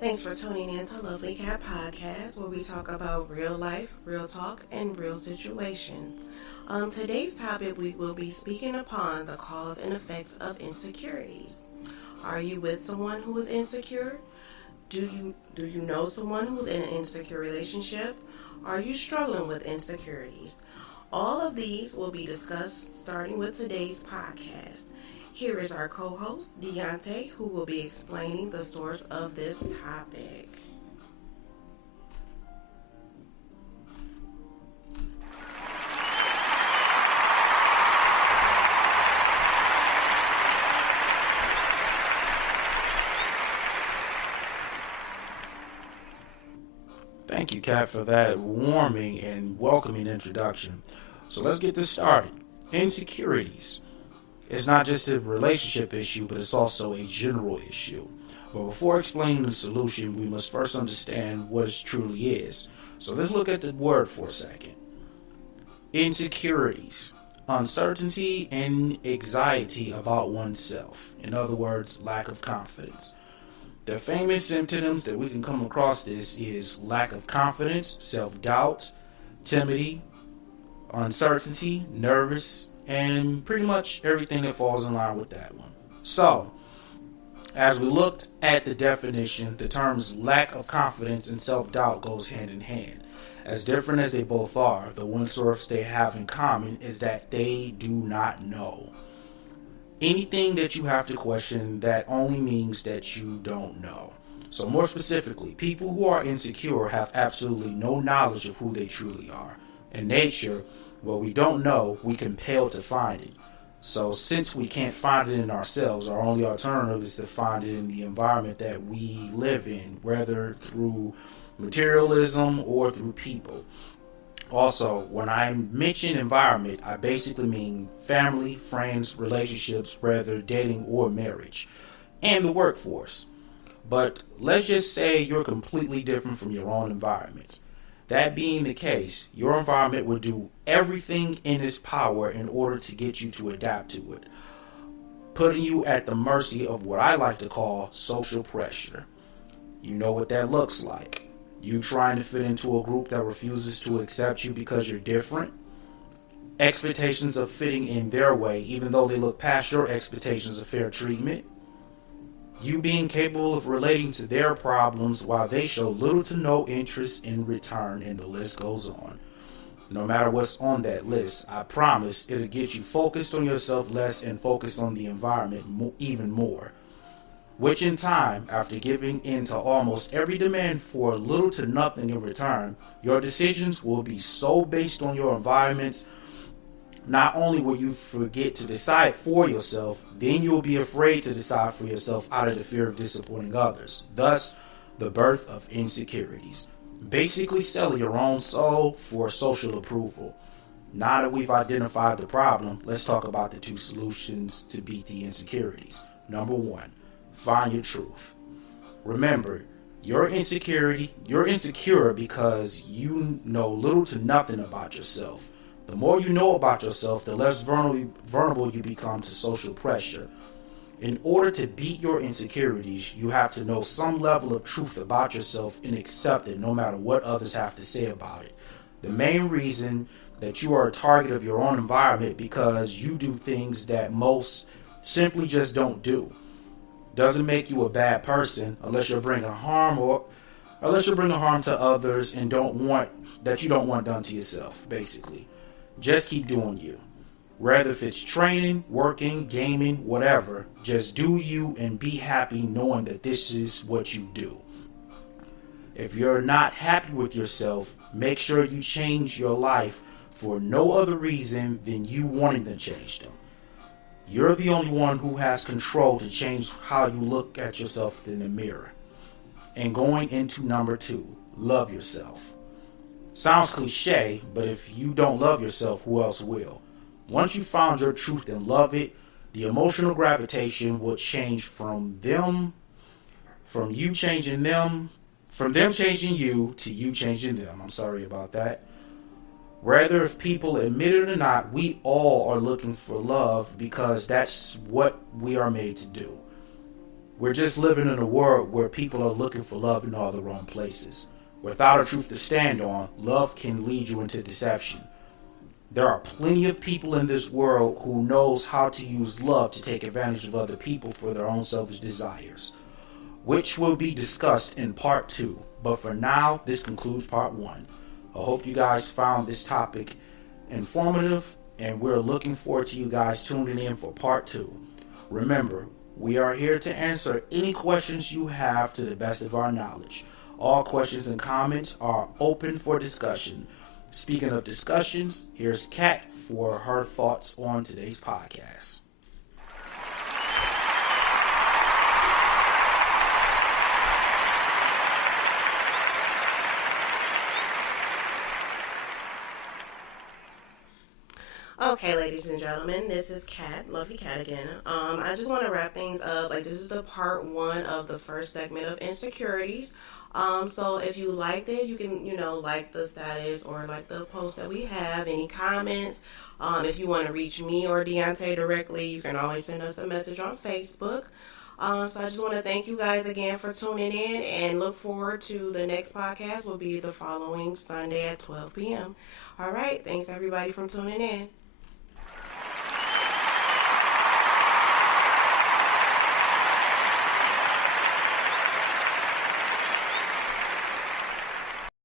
Thanks for tuning in to Lovely Cat Podcast, where we talk about real life, real talk, and real situations. Today's topic we will be speaking upon the cause and effects of insecurities. Are you with someone who is insecure? Do you know someone who's in an insecure relationship? Are you struggling with insecurities? All of these will be discussed starting with today's podcast. Here is our co host, Deontay, who will be explaining the source of this topic. Thank you, Kat, for that warming and welcoming introduction. So let's get this started. Insecurities. It's not just a relationship issue, but it's also a general issue. But before explaining the solution, we must first understand what it truly is. So let's look at the word for a second. Insecurities. Uncertainty and anxiety about oneself. In other words, lack of confidence. The famous symptoms that we can come across this is lack of confidence, self-doubt, timidity, uncertainty, nervous, and pretty much everything that falls in line with that one. So, as we looked at the definition, the terms lack of confidence and self-doubt goes hand in hand. As different as they both are, the one source they have in common is that they do not know. Anything that you have to question, that only means that you don't know. So more specifically, people who are insecure have absolutely no knowledge of who they truly are. In nature, what we don't know, we compel to find it. So since we can't find it in ourselves, our only alternative is to find it in the environment that we live in, whether through materialism or through people. Also, when I mention environment, I basically mean family, friends, relationships, whether dating or marriage, and the workforce. But let's just say you're completely different from your own environment. That being the case, your environment will do everything in its power in order to get you to adapt to it, putting you at the mercy of what I like to call social pressure. You know what that looks like. You trying to fit into a group that refuses to accept you because you're different. Expectations of fitting in their way, even though they look past your expectations of fair treatment. You being capable of relating to their problems while they show little to no interest in return, and the list goes on. No matter what's on that list, I promise it'll get you focused on yourself less and focused on the environment even more. Which in time, after giving in to almost every demand for little to nothing in return, your decisions will be so based on your environments. Not only will you forget to decide for yourself, then you will be afraid to decide for yourself out of the fear of disappointing others. Thus, the birth of insecurities. Basically selling your own soul for social approval. Now that we've identified the problem, let's talk about the two solutions to beat the insecurities. Number one, find your truth. Remember, you're insecure because you know little to nothing about yourself. The more you know about yourself, the less vulnerable you become to social pressure. In order to beat your insecurities, you have to know some level of truth about yourself and accept it no matter what others have to say about it. The main reason that you are a target of your own environment because you do things that most simply just don't do. Doesn't make you a bad person unless you're bringing harm to others and you don't want done to yourself, basically. Just keep doing you. Whether if it's training, working, gaming, whatever, just do you and be happy knowing that this is what you do. If you're not happy with yourself, make sure you change your life for no other reason than you wanting to change them. You're the only one who has control to change how you look at yourself in the mirror. And going into number two, love yourself. Sounds cliche, but if you don't love yourself, who else will? Once you found your truth and love it, the emotional gravitation will change from them changing you to you changing them. I'm sorry about that. Whether if people admit it or not, we all are looking for love because that's what we are made to do. We're just living in a world where people are looking for love in all the wrong places. Without a truth to stand on, love can lead you into deception. There are plenty of people in this world who knows how to use love to take advantage of other people for their own selfish desires, which will be discussed in part 2. But for now, this concludes part 1. I hope you guys found this topic informative, and we're looking forward to you guys tuning in for part 2. Remember, we are here to answer any questions you have to the best of our knowledge. All questions and comments are open for discussion. Speaking of discussions, here's Kat for her thoughts on today's podcast. Okay, ladies and gentlemen, this is Kat, lovely Kat again. I just want to wrap things up. Like, this is the part 1 of the first segment of Insecurities. So if you liked it, you can, like the status or like the post that we have. Any comments? If you want to reach me or Deontay directly, you can always send us a message on Facebook. So I just want to thank you guys again for tuning in and look forward to the next podcast will be the following Sunday at 12 p.m. All right. Thanks everybody for tuning in.